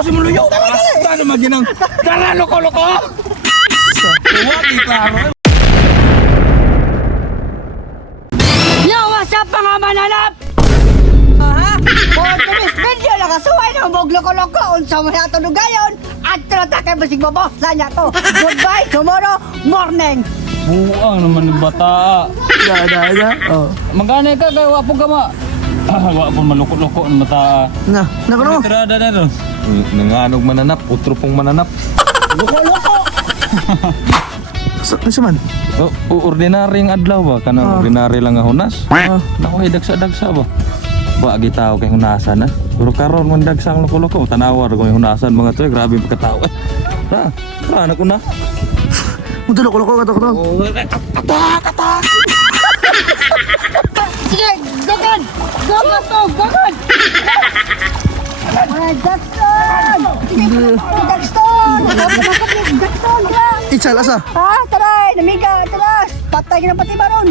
Tao si Muluyo. Basta na maginang. Tara, loko-loko. Huwag iklaro. Yo, what's up mga mananap? Ha? For today's video, nakasuway ng mong loko-loko. Unsa mo na ito gayon. At tinatakay mo sig babos na niya to. Goodbye, tomorrow morning. Buang naman yung bata. Da. Oh. Magana ka kay wapo ka ma. Wapo maloko-loko ang mata. Na, nako. Tara, dada. Nanganog mananap, utro pong mananap. Loko-loko. Sa man. Ordinaryong adlaw ba? Kanang ordinary lang nga hunas. Naku, dagsa-dagsa ba? Wagi tao kay hunasan na. Pero karon man dagsang loko-loko, tanawar ko yung hunasan mga to, grabe pagkatao. Ra, anak ko na. Munta loko-loko ka to. Atak! Sige, gagan. Gagan to, gagan. Ay, Jackson. Sige, Jackson. Jackson, lang. Ichal asa. Ha? Taray, namiga, taras. Patay ka na pati baron.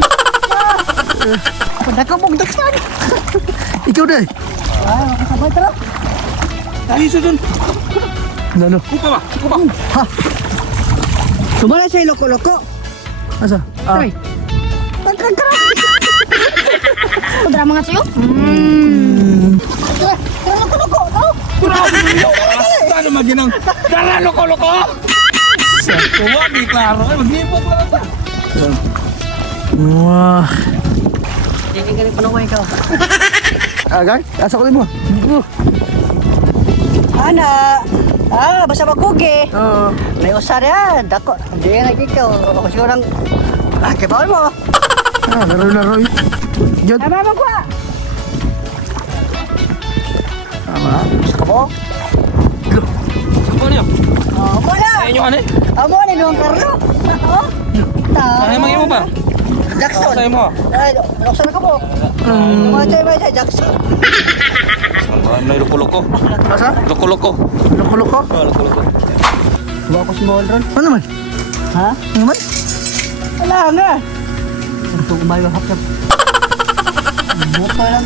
Pada ka mong Jackson. Ikaw dai. Ah, makasabay tara. Dali sudon. Lalo. Kupa ba? Ha. Sumala siya yung loko-loko. Asa? Taray. Tara. Udara mga sayo. Tara, loko-loko. Basta na maginang. Tara, loko-loko. Huwag iklaro. Maglipot lang ito. Wah. Galing panaway ka. Agay, asa ko mo. Ana. Basta magkugi. Oo. May usar yan. Dako. Hindi yan lagi ka. Ako siguro ng... kibawan mo. Laro. Jod. Tama mo kwa. Tama. Gusto mo? Saan niyo? Amo na. Ayun yung ano eh. Amo na yung Carlo. Ano yung mga mo ba? Jackson. Saan mo? Ay, nuksan ka po. Machay, Jackson. Ano yung loko-loko? Asa? Loko-loko. Loko-loko. Loko-loko. Bawa ko small run. Ano man? Ha? Ano man? Wala nga. Ito umayo hapyap. Buka lang.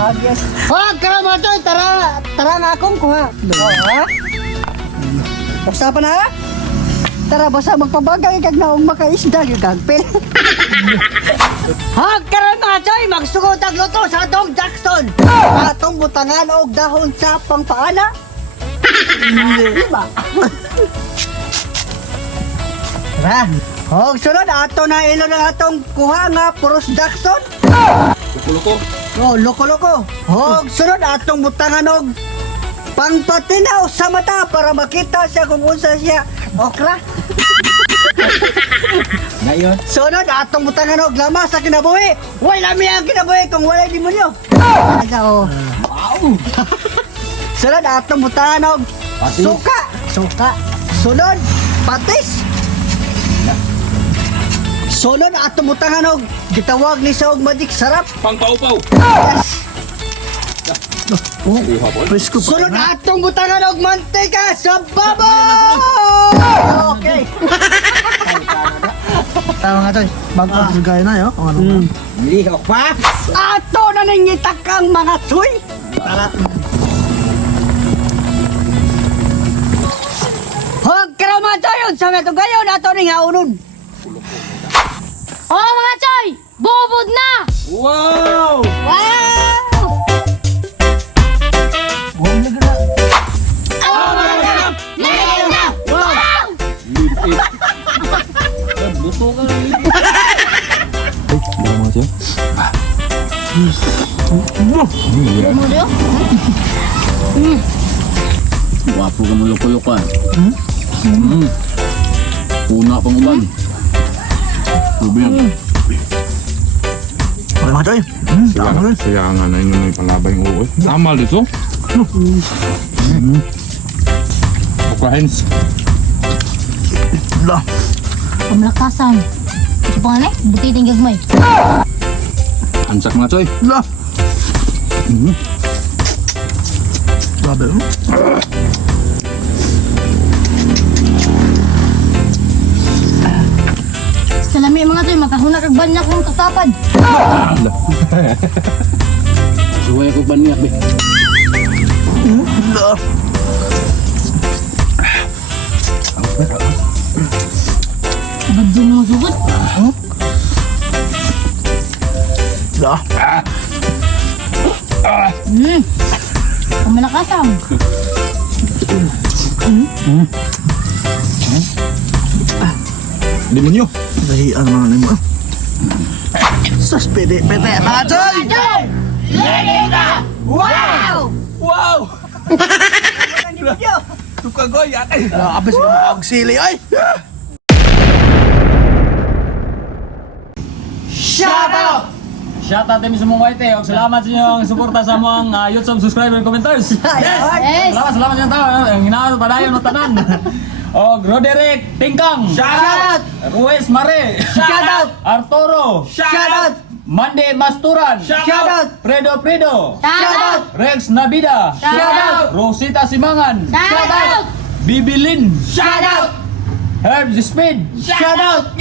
Obvious. Huwag ka na Machay. Tara na akong kuha. Ha? Usapan na ha? Tara, basta magpabagay kag naong makaisda yung gagpil. Hag karon mga choy, magsugod ang luto sa atong Jackson. Atong butangan og dahon sa pangpaana. Diba? Tara, hog sunod ato na ilo ng atong kuha nga puros Jackson. Loko-loko. Oh, loko-loko. Hog sunod atong butangan og pangpatinaw sa mata para makita siya kung unsa siya okra. Ngayon. Sunod, atong butangan og lama sa kinabuhi. Wala mi ang kinabuhi kung wala demonyo. Wow. Sunod, atong butangan og suka. Sunod, patis. Sunod, atong butangan og gitawag ni sa og magic sarap. Pangpaupaw. Yes. Presko pa. Sunod, atong butangan og mantika sa babaw. Okay. Tama nga to. Magpapagay na yo. Ano? Hindi ka pa. Ato na nangitak ang mga tsuy. Huwag ka naman tayo sa metong gayon ato rin haunod. Oh mga choy! Bubod na! Wow! Wow! Oh my God! Nail na! Wow! Buto ka na rin. Ay, bilang mga siya. Mo dio? Wapo ka mo loko-loko ah. Una pang uban. Lubyan. Wala mga choy. Tama rin. Sayangan na yun may palabay ng uwi. Tama dito. Okahens. La. Pamlakasan. Ito pa nga buti tinggal gagmay. Ansak mga choy. La. Grabe. Salami mga choy, makahuna kag banyak kong katapad. Suway ko baniyak be. La. Kamalakasang. Demonyo. Dahil ano naman mo. Sus, pete mga choy! Tukagoy ate. Nakakabis ka makagsili ay! Shoutout din sa mga white eh. Salamat sa inyong suporta sa mga YouTube subscriber and commenters. Yes. Salamat sa inyong tao. Ang hinawa padayon na tanan. O Roderick Tingkang. Shoutout! Ruiz Mare. Shoutout! Arturo. Shoutout! Mande Masturan. Shoutout! Fredo. Shoutout. Rex Nabida. Shoutout. Rosita Simangan. Shoutout. Bibilin. Shoutout! Herbs Speed. Shoutout!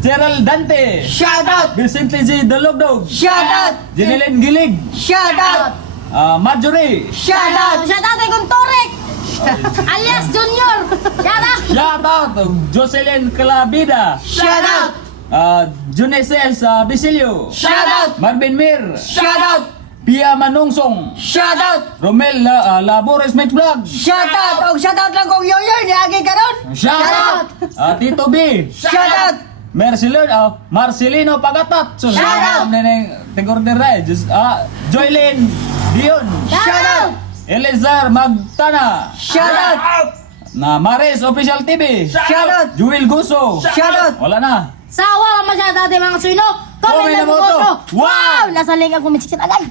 Gerald Dante. Shoutout! Vicente G. Dalogdog. Shoutout! Jeneline Gilig. Shoutout! Marjorie. Shoutout! Shoutout kay Kuntorek. Alias Junior. Shoutout. Shoutout Jocelyn Calabida. Shoutout! Juneses Basilio. Shoutout! Marvin Mir. Shoutout! Pia Manungsong. Shoutout! Romel Labores Mix Vlog. Shoutout! Og shoutout lang kong yoyoy ni Agi karon. Shoutout Tito B. Shoutout! Marcelino Pagatat. So, Shoutout! Tingorder na Joylyn Dion. Shoutout! Elizar Magtana. Shoutout! Na Maris Official TV. Shoutout! Jewel Guso. Shoutout! Wala na. Sawa masyado mga suino. Comment Comment na na mo mo to. to. Wow! Nasa link ang comment section agad.